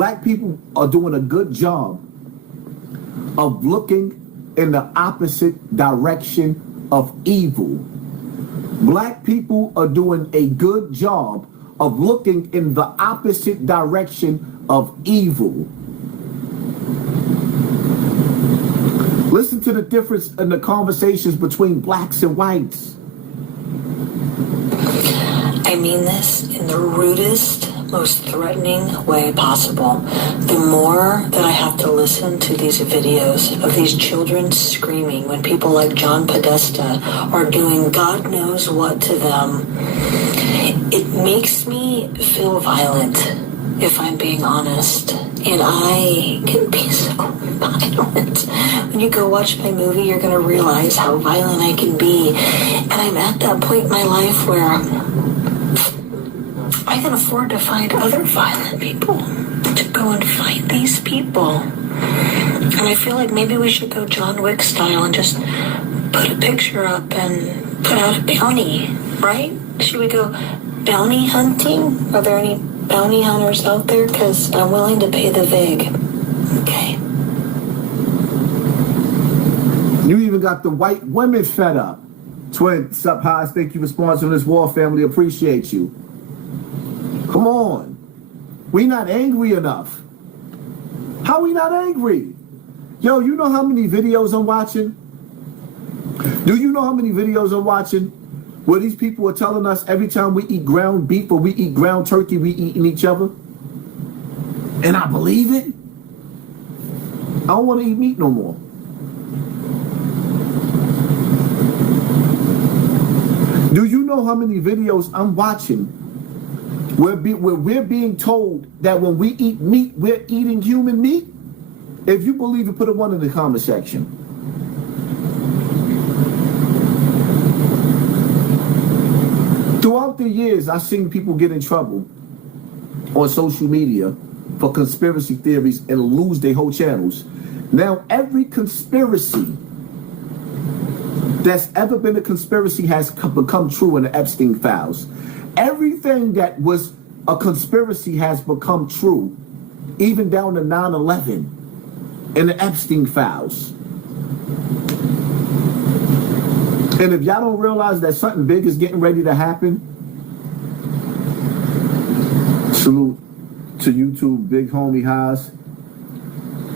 Black people are doing a good job of looking in the opposite direction of evil. Black people are doing a good job of looking in the opposite direction of evil. Listen to the difference in the conversations between blacks and whites. I mean this in the rudest, most threatening way possible. The more that I have to listen to these videos of these children screaming when people like John Podesta are doing God knows what to them, it makes me feel violent, if I'm being honest. And I can be so violent. When you go watch my movie, you're going to realize how violent I can be. And I'm at that point in my life where I can afford to find other violent people to go and fight these people. And I feel like maybe we should go John Wick style and just put a picture up and put out a bounty, right? Should we go bounty hunting? Are there any bounty hunters out there? Because I'm willing to pay the vig. Okay. You even got the white women fed up. Twin, sup, highs, thank you for sponsoring this war, family. Appreciate you. Come on. We not angry enough. How we not angry? Yo, you know how many videos I'm watching? Do you know how many videos I'm watching where these people are telling us every time we eat ground beef or we eat ground turkey, we eating each other? And I believe it. I don't want to eat meat no more. Do you know how many videos I'm watching where we're being told that when we eat meat, we're eating human meat? If you believe it, put a 1 in the comment section. Throughout the years, I've seen people get in trouble on social media for conspiracy theories and lose their whole channels. Now, every conspiracy that's ever been a conspiracy has become true in the Epstein files. Everything that was a conspiracy has become true, even down to 9/11 in the Epstein files. And if y'all don't realize that something big is getting ready to happen, salute to YouTube, big homie Haas.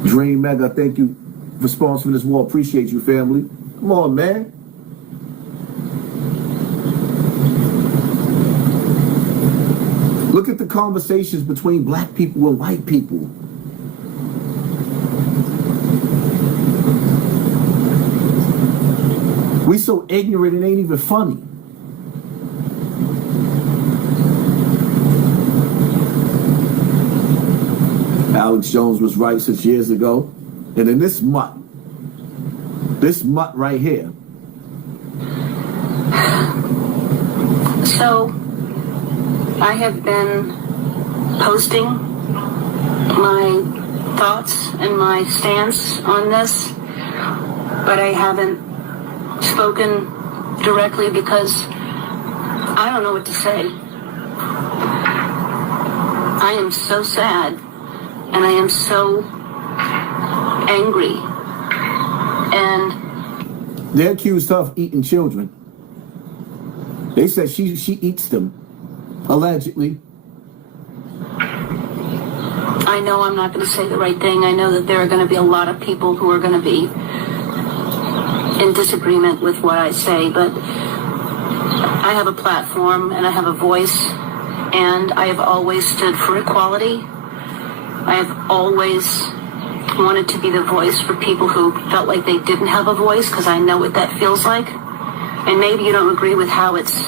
Dream Mega, thank you for sponsoring this war. Appreciate you, family. Come on, man. Look at the conversations between black people and white people. We so ignorant it ain't even funny. Alex Jones was right 6 years ago. And in this mutt right here. So I have been posting my thoughts and my stance on this, but I haven't spoken directly because I don't know what to say. I am so sad and I am so angry. And they accused her of eating children. They said she eats them, allegedly. I know I'm not going to say the right thing. I know that there are going to be a lot of people who are going to be in disagreement with what I say, but I have a platform and I have a voice, and I have always stood for equality. I have always wanted to be the voice for people who felt like they didn't have a voice, because I know what that feels like. And maybe you don't agree with how it's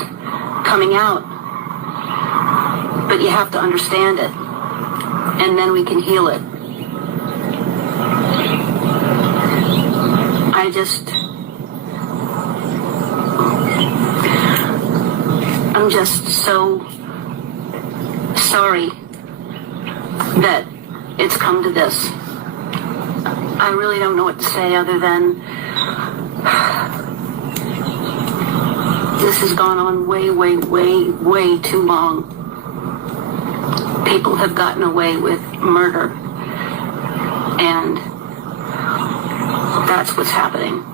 coming out, but you have to understand it, and then we can heal it. I'm just so sorry that it's come to this. I really don't know what to say other than this has gone on way, way, way, way too long. people have gotten away with murder. And that's what's happening.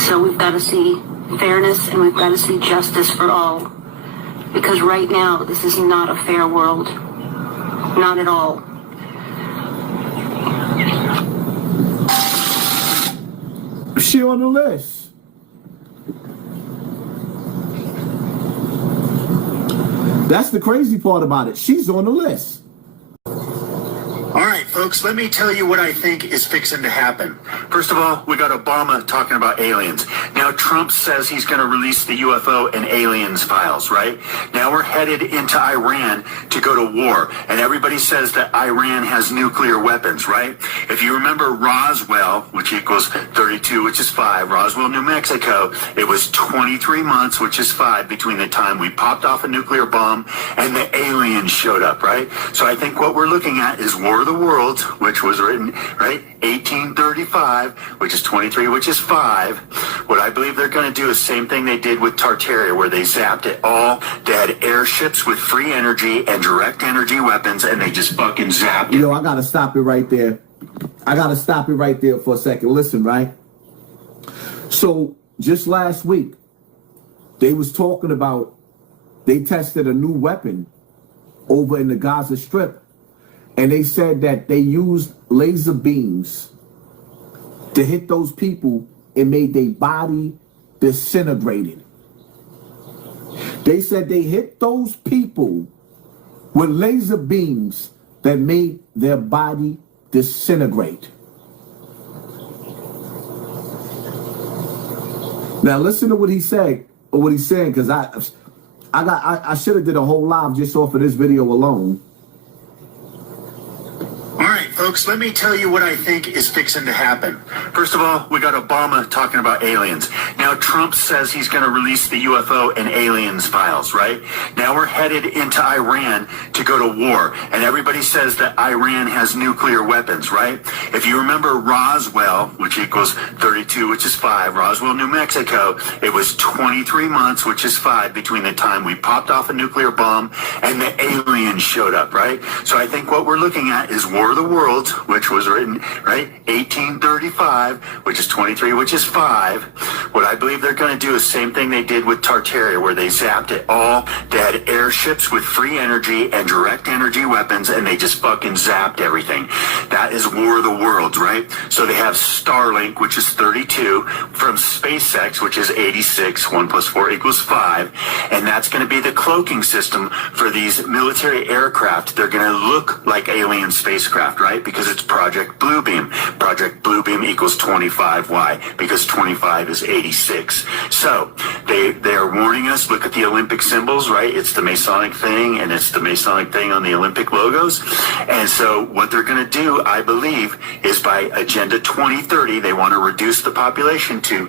So we've got to see fairness and we've got to see justice for all. Because right now, this is not a fair world. Not at all. Is she on the list? That's the crazy part about it. She's on the list. All right, folks, let me tell you what I think is fixing to happen. First of all, we got Obama talking about aliens. Now Trump says he's going to release the UFO and aliens files, right? Now we're headed into Iran to go to war, and everybody says that Iran has nuclear weapons, right? If you remember Roswell, which equals 32, which is 5, Roswell, New Mexico, it was 23 months, which is 5, between the time we popped off a nuclear bomb and the aliens showed up, right? So I think what we're looking at is War of the Worlds, which was written, right, 1835, which is 23, which is 5. What I believe they're going to do is the same thing they did with Tartaria, where they zapped it all. They had airships with free energy and direct energy weapons, and they just fucking zapped it. Yo, I got to stop it right there. I got to stop it right there for a second. Listen, right? So just last week, they was talking about they tested a new weapon over in the Gaza Strip. And they said that they used laser beams to hit those people and made their body disintegrated. They said they hit those people with laser beams that made their body disintegrate. Now listen to what he said, or what he's saying, because I should have did a whole live just off of this video alone. All right, folks, let me tell you what I think is fixing to happen. First of all, we got Obama talking about aliens. Now Trump says he's going to release the UFO and aliens files, right? Now we're headed into Iran to go to war, and everybody says that Iran has nuclear weapons, right? If you remember Roswell, which equals 32, which is 5, Roswell, New Mexico, it was 23 months, which is 5, between the time we popped off a nuclear bomb and the aliens showed up, right? So I think what we're looking at is War of the Worlds, which was written, right, 1835, which is 23, which is 5. What I believe they're going to do is the same thing they did with Tartaria, where they zapped it all. They had airships with free energy and direct energy weapons, and they just fucking zapped everything. That is War of the Worlds, right? So they have Starlink, which is 32, from SpaceX, which is 86, 1 plus 4 equals 5, and that's going to be the cloaking system for these military aircraft. They're going to look like alien spacecraft, right? Because it's Project Bluebeam. Project Bluebeam equals 25. Why? Because 25 is 86. So they are warning us, look at the Olympic symbols, right? It's the Masonic thing, and it's the Masonic thing on the Olympic logos. And so what they're going to do, I believe, is by Agenda 2030, they want to reduce the population to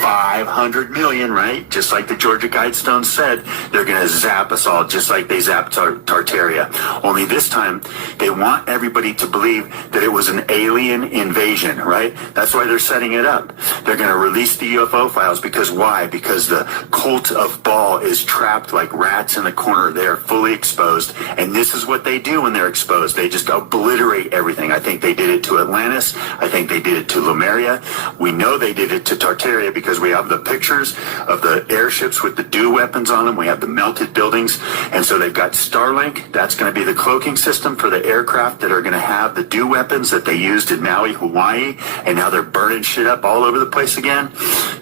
500 million, right? Just like the Georgia Guidestone said, they're going to zap us all, just like they zapped Tartaria. Only this time, they want everybody to believe that it was an alien invasion, right? That's why they're setting it up. They're going to release the UFO files because why? Because the cult of Baal is trapped like rats in the corner. They're fully exposed. And this is what they do when they're exposed. They just obliterate everything. I think they did it to Atlantis. I think they did it to Lemuria. We know they did it to Tartaria because we have the pictures of the airships with the DEW weapons on them. We have the melted buildings. And so they've got Starlink. That's going to be the cloaking system for the aircraft that are going to have the DEW weapons that they used in Maui, Hawaii. And now they're burning shit up all over the place again.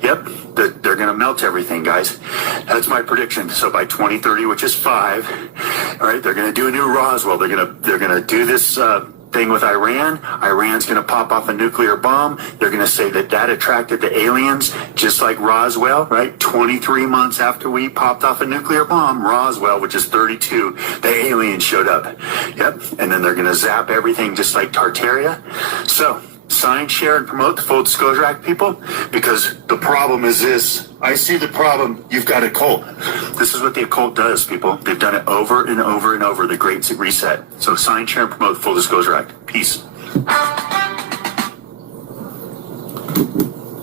Yep. They're going to melt everything, guys. That's my prediction. So by 2030, which is 5, all right, they're going to do a new Roswell. They're going to do this thing with Iran. Iran's going to pop off a nuclear bomb. They're going to say that that attracted the aliens, just like Roswell, right? 23 months after we popped off a nuclear bomb, Roswell, which is 32, the aliens showed up. Yep. And then they're going to zap everything just like Tartaria. So sign, share, and promote the Full Disclosure Act, people, because the problem is this. I see the problem. You've got a cult. This is what the occult does, people. They've done it over and over and over, the Great Reset. So sign, share, and promote the Full Disclosure Act. Peace.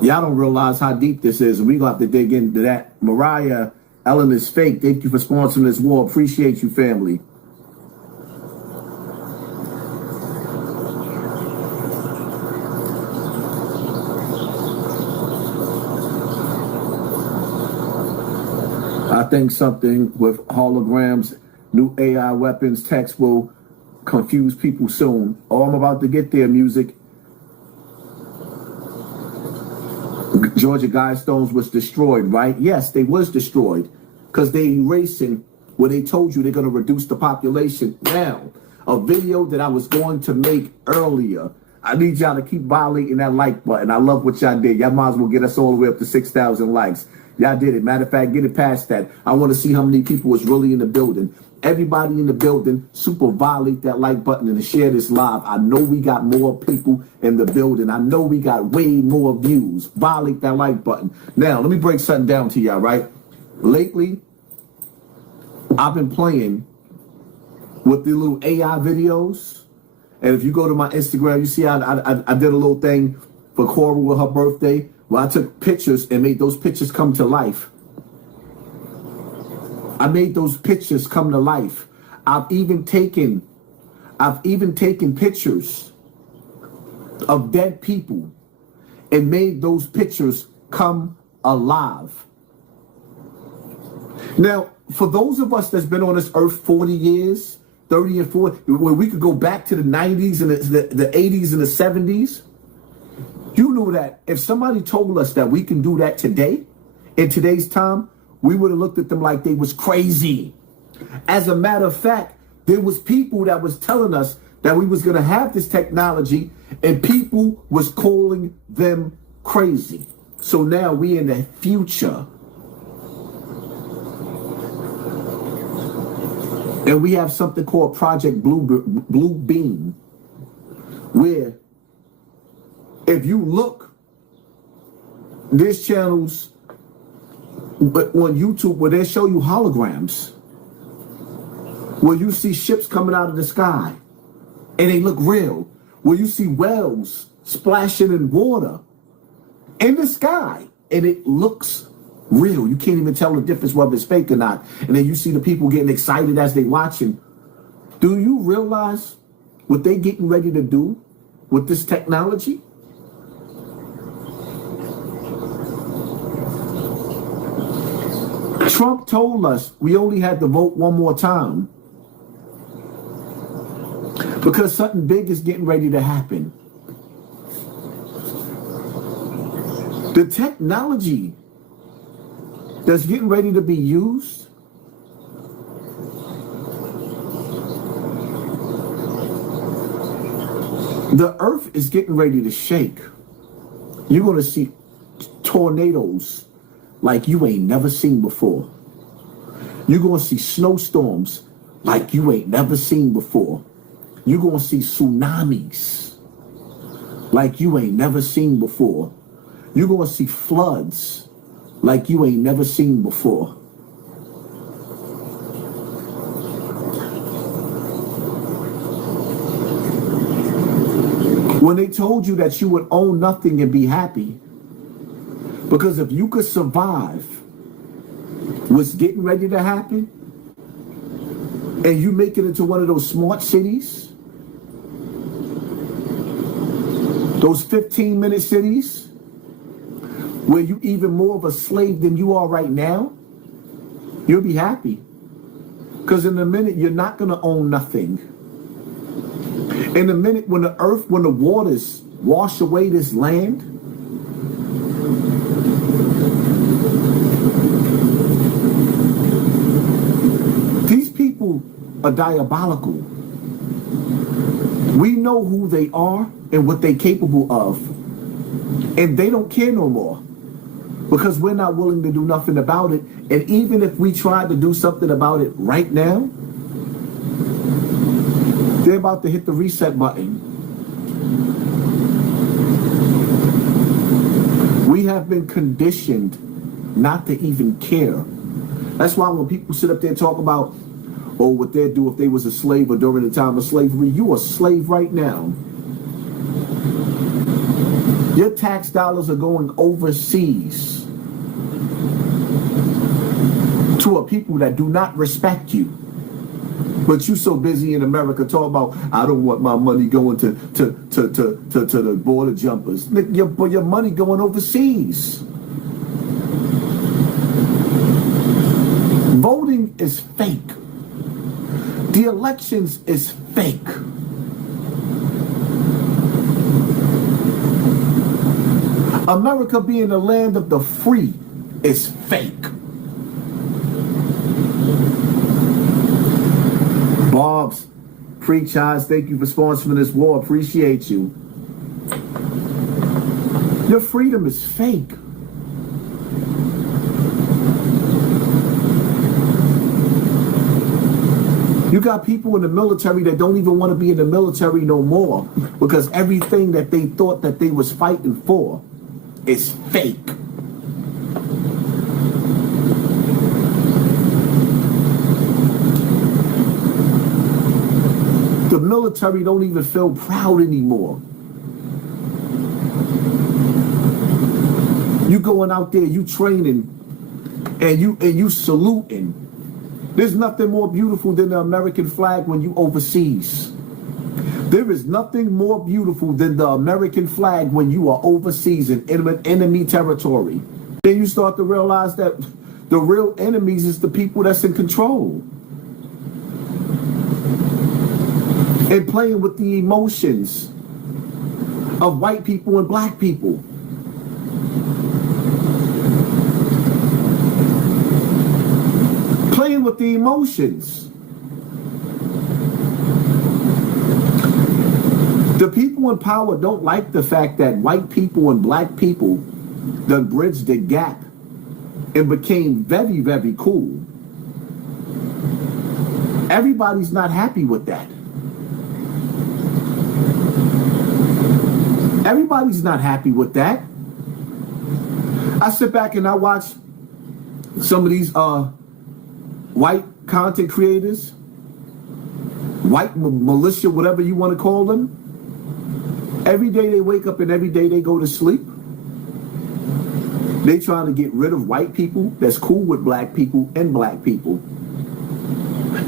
Y'all don't realize how deep this is. We're going to have to dig into that. Mariah Ellen is fake. Thank you for sponsoring this war. Appreciate you, family. I think something with holograms, new AI weapons, text will confuse people soon. Oh, I'm about to get there, music. Georgia Guidestones was destroyed, right? Yes, they was destroyed because they erasing where they told you they're going to reduce the population. Now, a video that I was going to make earlier, I need y'all to keep violating that like button. I love what y'all did. Y'all might as well get us all the way up to 6,000 likes. Y'all did it. Matter of fact, get it past that. I want to see how many people is really in the building. Everybody in the building, super violate that like button and share this live. I know we got more people in the building. I know we got way more views. Violate that like button. Now, let me break something down to y'all, right? Lately, I've been playing with the little AI videos. And if you go to my Instagram, you see I did a little thing for Cora with her birthday where I took pictures and made those pictures come to life. I made those pictures come to life. I've even taken pictures of dead people and made those pictures come alive. Now, for those of us that's been on this earth 40 years, 30 and 40, where we could go back to the 90s and the 80s and the 70s, you know that if somebody told us that we can do that today, in today's time, we would have looked at them like they was crazy. As a matter of fact, there was people that was telling us that we was going to have this technology and people was calling them crazy. So now we in the future. And we have something called Project Blue Beam, where if you look, there's channels on YouTube where they show you holograms, where you see ships coming out of the sky and they look real, where you see whales splashing in water in the sky and it looks real. You can't even tell the difference whether it's fake or not. And then you see the people getting excited as they watching. Do you realize what they getting ready to do with this technology? Trump told us we only had to vote one more time because something big is getting ready to happen. The technology that's getting ready to be used the earth is getting ready to shake. You're going to see tornadoes like you ain't never seen before. You're going to see snowstorms like you ain't never seen before. You're going to see tsunamis like you ain't never seen before. You're going to see floods like you ain't never seen before. When they told you that you would own nothing and be happy, because if you could survive what's getting ready to happen, and you make it into one of those smart cities, those 15-minute cities, where you even more of a slave than you are right now, you'll be happy. Because in a minute, you're not going to own nothing. In a minute, when the waters wash away this land, these people are diabolical. We know who they are and what they're capable of. And they don't care no more. Because we're not willing to do nothing about it. And even if we tried to do something about it right now, they're about to hit the reset button. We have been conditioned not to even care. That's why when people sit up there and talk about, oh, what they'd do if they was a slave or during the time of slavery, you are a slave right now. Your tax dollars are going overseas to a people that do not respect you. But you so busy in America talking about, I don't want my money going to the border jumpers. Your money going overseas. Voting is fake. The elections is fake. America being the land of the free is fake. Bob's Pre-Chines, thank you for sponsoring this war. Appreciate you. Your freedom is fake. You got people in the military that don't even want to be in the military no more because everything that they thought that they was fighting for is fake. The military don't even feel proud anymore. You going out there, you training, and you saluting. There's nothing more beautiful than the American flag when you overseas. There is nothing more beautiful than the American flag when you are overseas in enemy territory. Then you start to realize that the real enemies is the people that's in control. And playing with the emotions of white people and black people. Playing with the emotions. The people in power don't like the fact that white people and black people done bridged the gap and became very, very cool. Everybody's not happy with that. Everybody's not happy with that. I sit back and I watch some of these white content creators, white militia, whatever you want to call them. Every day they wake up and every day they go to sleep. They trying to get rid of white people that's cool with black people and black people.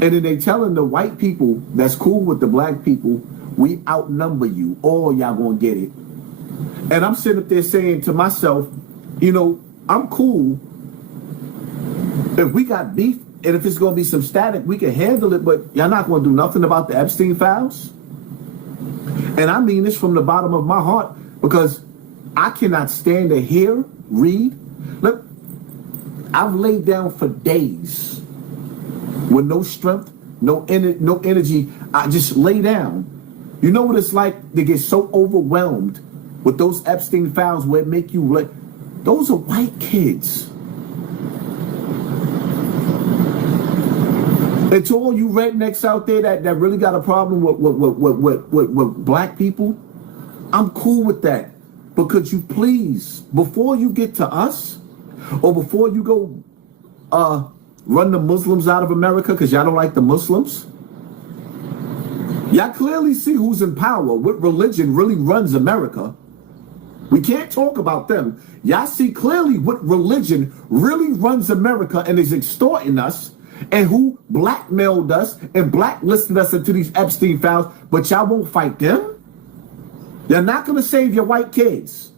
And then they telling the white people that's cool with the black people, we outnumber you. All y'all gonna get it. And I'm sitting up there saying to myself, you know, I'm cool. If we got beef and if it's going to be some static, we can handle it, but y'all not going to do nothing about the Epstein files? And I mean this from the bottom of my heart because I cannot stand to hear, read. Look, I've laid down for days with no strength, no energy. I just lay down. You know what it's like to get so overwhelmed with those Epstein files where it make you like, those are white kids. And to all you rednecks out there that really got a problem with black people, I'm cool with that. But could you please, before you get to us, or before you go run the Muslims out of America because y'all don't like the Muslims, y'all clearly see who's in power, what religion really runs America. We can't talk about them. Y'all see clearly what religion really runs America and is extorting us and who blackmailed us and blacklisted us into these Epstein files, but y'all won't fight them? They're not going to save your white kids,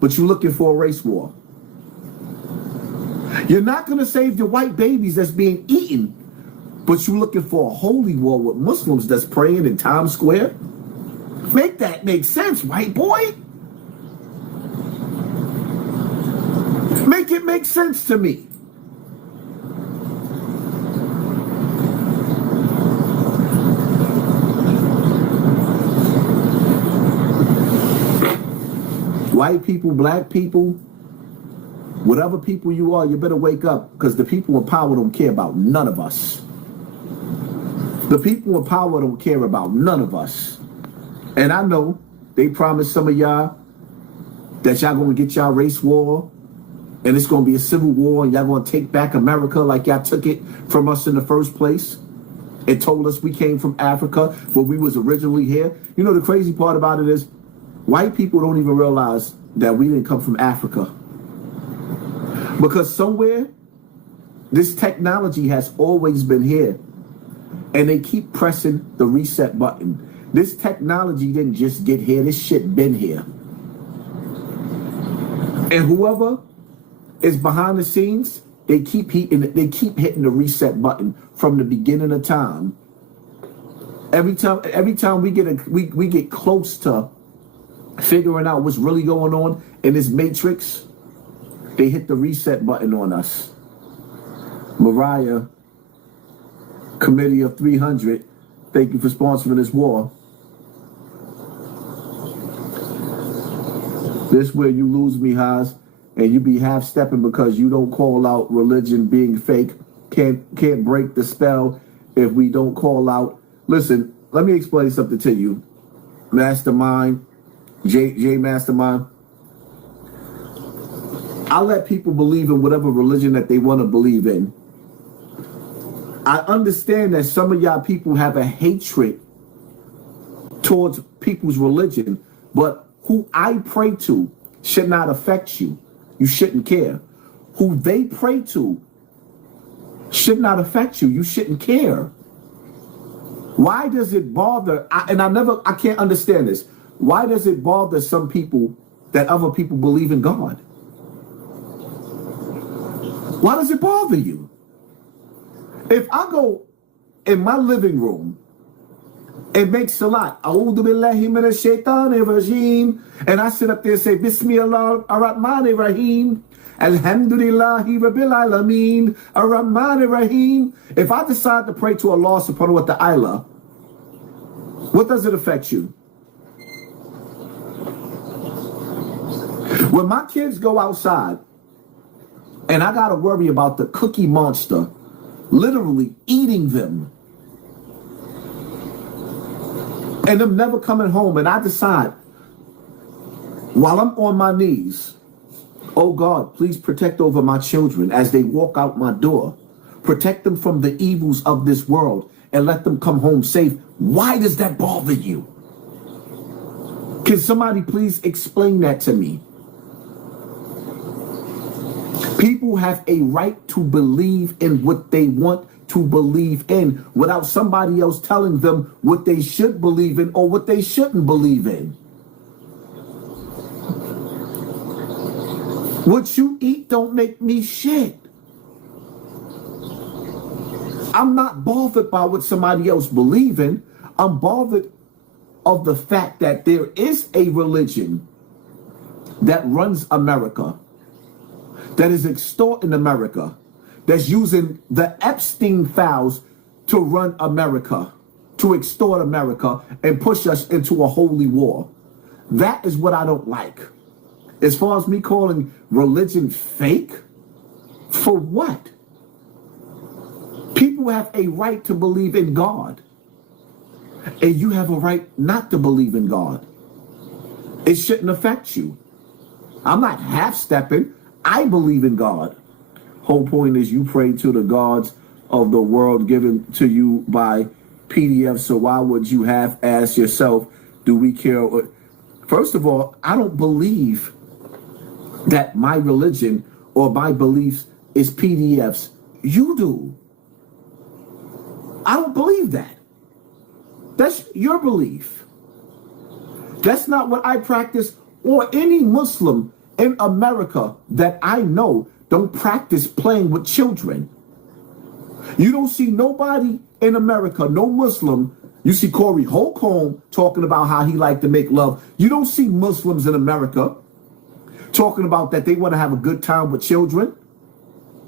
but you're looking for a race war. You're not going to save your white babies that's being eaten, but you're looking for a holy war with Muslims that's praying in Times Square? Make that make sense, white boy. Make it make sense to me. White people, black people, whatever people you are, you better wake up because the people in power don't care about none of us. The people in power don't care about none of us. And I know they promised some of y'all that y'all gonna get y'all race war and it's gonna be a civil war and y'all gonna take back America like y'all took it from us in the first place and told us we came from Africa, but we was originally here. You know, the crazy part about it is white people don't even realize that we didn't come from Africa. Because somewhere This technology has always been here. And they keep pressing the reset button. This technology didn't just get here. This shit been here. And whoever is behind the scenes, they keep hitting the reset button from the beginning of time. Every time we get close to figuring out what's really going on in this matrix, they hit the reset button on us. Mariah, Committee of 300, thank you for sponsoring this war. This where you lose me, Haas, and you be half-stepping because you don't call out religion being fake. Can't break the spell if we don't call out. Listen, let me explain something to you. Mastermind, J Mastermind. I let people believe in whatever religion that they want to believe in. I understand that some of y'all people have a hatred towards people's religion, but who I pray to should not affect you. You shouldn't care. Who they pray to should not affect you. You shouldn't care. Why does it bother? I can't understand this. Why does it bother some people that other people believe in God? Why does it bother you? If I go in my living room and make salat, A'udhu billahi minash shaitanir rajim, and I sit up there and say, Bismillah ar-Rahmanir Rahim, Alhamdulillahi Rabbil Alameen, ar-Rahmanir Rahim. If I decide to pray to Allah subhanahu wa ta'ala, what does it affect you? When my kids go outside and I gotta worry about the cookie monster literally eating them, and them never coming home, and I decide while I'm on my knees, oh God, please protect over my children as they walk out my door. Protect them from the evils of this world and let them come home safe. Why does that bother you? Can somebody please explain that to me? People have a right to believe in what they want to believe in without somebody else telling them what they should believe in or what they shouldn't believe in. What you eat don't make me shit. I'm not bothered by what somebody else believes in. I'm bothered of the fact that there is a religion that runs America, that is extorting America, that's using the Epstein files to run America, to extort America and push us into a holy war. That is what I don't like. As far as me calling religion fake, for what? People have a right to believe in God, and you have a right not to believe in God. It shouldn't affect you. I'm not half-stepping. I believe in God. Whole point is you pray to the gods of the world given to you by PDF. So why would you ask yourself, do we care? First of all, I don't believe that my religion or my beliefs is PDFs. You do. I don't believe that. That's your belief. That's not what I practice, or any Muslim in America that I know don't practice playing with children. You don't see nobody in America, no Muslim. You see Corey Holcomb talking about how he liked to make love. You don't see Muslims in America talking about that they want to have a good time with children.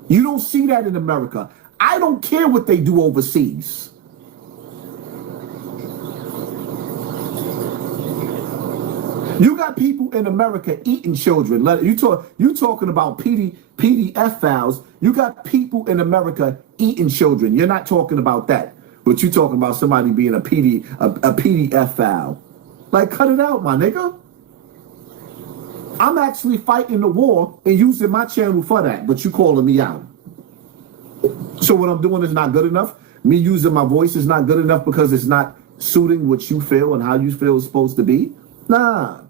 You don't see that in America. I don't care what they do overseas. You got people in America eating children. You talking about PDF files. You got people in America eating children. You're not talking about that. But you talking about somebody being a PDF file. Like, cut it out, my nigga. I'm actually fighting the war and using my channel for that, but you calling me out. So what I'm doing is not good enough? Me using my voice is not good enough because it's not suiting what you feel and how you feel is supposed to be? Nah.